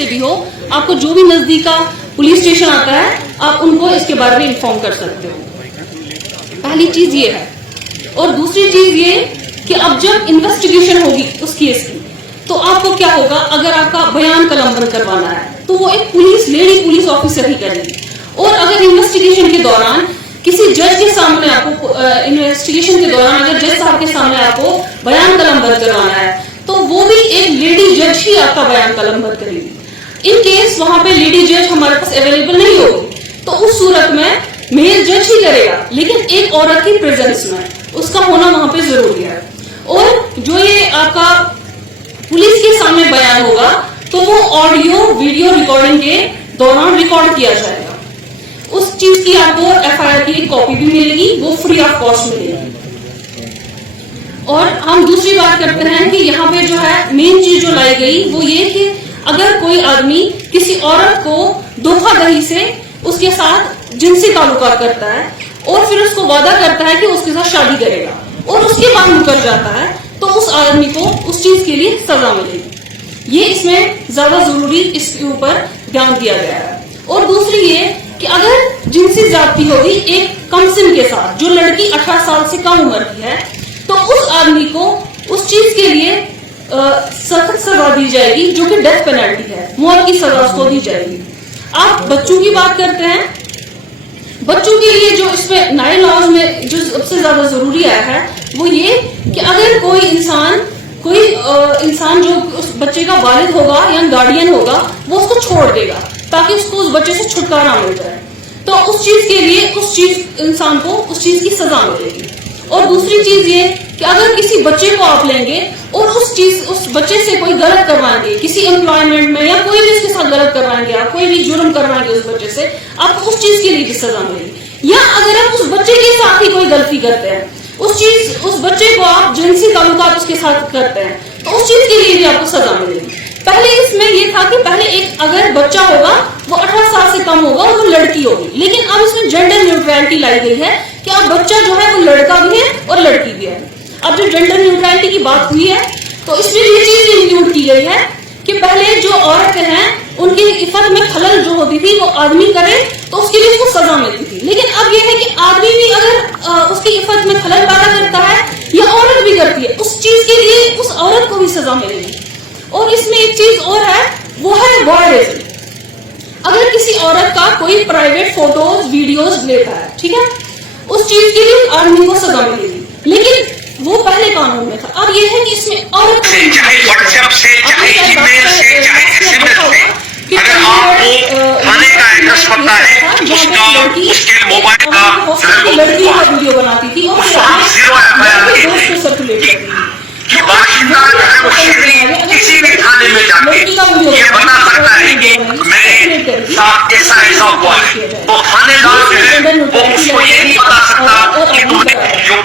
से भी हो, आपको जो भी नजदीक का पुलिस स्टेशन आता है आप उनको इसके बारे में इन्फॉर्म कर सकते हो। पहली चीज ये है। और दूसरी चीज ये कि अब जब इन्वेस्टिगेशन होगी उस केस की तो आपको क्या होगा, अगर आपका बयान कलमबंद करवाना है तो वो एक लेडी पुलिस ऑफिसर ही करेगी। और अगर इन्वेस्टिगेशन के दौरान किसी जज के सामने आपको इन्वेस्टिगेशन के दौरान अगर जज साहब के सामने आपको बयान कलमबंद करवाना है तो वो भी एक लेडी जज ही आपका बयान कलमबंद करेगी। इन केस वहां पे लेडी जज हमारे पास अवेलेबल नहीं होगी तो उस सूरत में मेल जज ही करेगा, लेकिन एक औरत की प्रेजेंस में उसका होना वहां पे जरूरी है। और जो ये आपका पुलिस के सामने बयान होगा तो वो ऑडियो वीडियो रिकॉर्डिंग के दौरान रिकॉर्ड किया जाएगा। उस चीज की आपको एफआईआर की एक कॉपी भी मिलेगी, वो फ्री ऑफ कॉस्ट मिलेगी। और हम दूसरी बात करते हैं कि यहाँ पे जो है मेन चीज जो लाई गई वो ये कि अगर कोई आदमी किसी औरत को धोखाधड़ी से उसके साथ जिनसी ताल्लुकात करता है और फिर उसको वादा करता है कि उसके साथ शादी करेगा और उसके बाद मुकर जाता है तो उस आदमी को उस चीज के लिए सजा मिलेगी। ये इसमें ज्यादा जरूरी इसके ऊपर ध्यान दिया गया है। और दूसरी ये कि अगर जिनसी ज्यादती होगी एक कम सिन के साथ, जो लड़की 18 साल से कम उम्र की है, तो उस आदमी को उस चीज के लिए सख्त सजा दी जाएगी जो कि डेथ पेनल्टी है, मौत की सजा उसको दी जाएगी। आप बच्चों की बात करते हैं, बच्चों के लिए जो इसमें नए लॉज में जो सबसे ज्यादा जरूरी आया है वो ये कि अगर कोई इंसान जो उस बच्चे का वालिद होगा या गार्डियन होगा वो उसको छोड़ देगा ताकि उसको उस बच्चे से छुटकारा मिल जाए, तो उस चीज के लिए इंसान को उस चीज की सजा मिलेगी। और दूसरी चीज ये कि अगर किसी बच्चे को आप लेंगे और उस बच्चे से कोई गलत करवाएंगे किसी एम्प्लॉयमेंट में या कोई भी उसके साथ गलत करवाएंगे, आप कोई भी जुर्म करवाएंगे उस बच्चे से, आपको उस चीज के लिए भी सजा मिलेगी। या अगर आप उस बच्चे के साथ ही कोई गलती करते हैं, उस बच्चे को आप जिनसी ताल्लुकात उसके साथ करते हैं तो उस चीज के लिए भी आपको सजा मिलेगी। पहले इसमें ये था कि पहले एक अगर बच्चा होगा वो 18 साल से कम होगा और वो लड़की होगी, लेकिन अब इसमें जेंडर न्यूट्रलिटी लाई गई है कि अब बच्चा जो है वो लड़का भी है और लड़की भी है। अब जो जेंडर न्यूट्रलिटी की बात हुई है तो इसमें ये चीज इंक्लूड की गई है कि पहले जो औरतें हैं उनकी इफत में खलल जो होती थी वो आदमी करे तो उसके लिए उसको सजा मिलती थी, लेकिन अब ये है कि आदमी भी अगर उसकी इफत में खलल पैदा करता है या औरत भी करती है उस चीज के लिए उस औरत को भी सजा मिलेगी। और इसमें एक चीज और है, वो है वॉयरिज्म। अगर किसी औरत का कोई प्राइवेट फोटोज वीडियोज लेता है, ठीक है, उस चीज के लिए आदमी को सजा मिलेगी, लेकिन वो पहले कानून में था। अब ये है कि इसमें औरत से चाहे व्हाट्सएप से चाहे ईमेल से चाहे एसएमएस से अगर आपको थाने का एड्रेस पता है उसके मोबाइल का लड़की का वीडियो बनाती थी और सर्कुलेट करती थी कि बाशिंदा जो है वो शहरी किसी भी थाने में जाके ये बता सकता है कि मेरे साथ ऐसा हुआ है, तो थानेदार जो है वो उसको ये नहीं बता सकता कि तुमने जो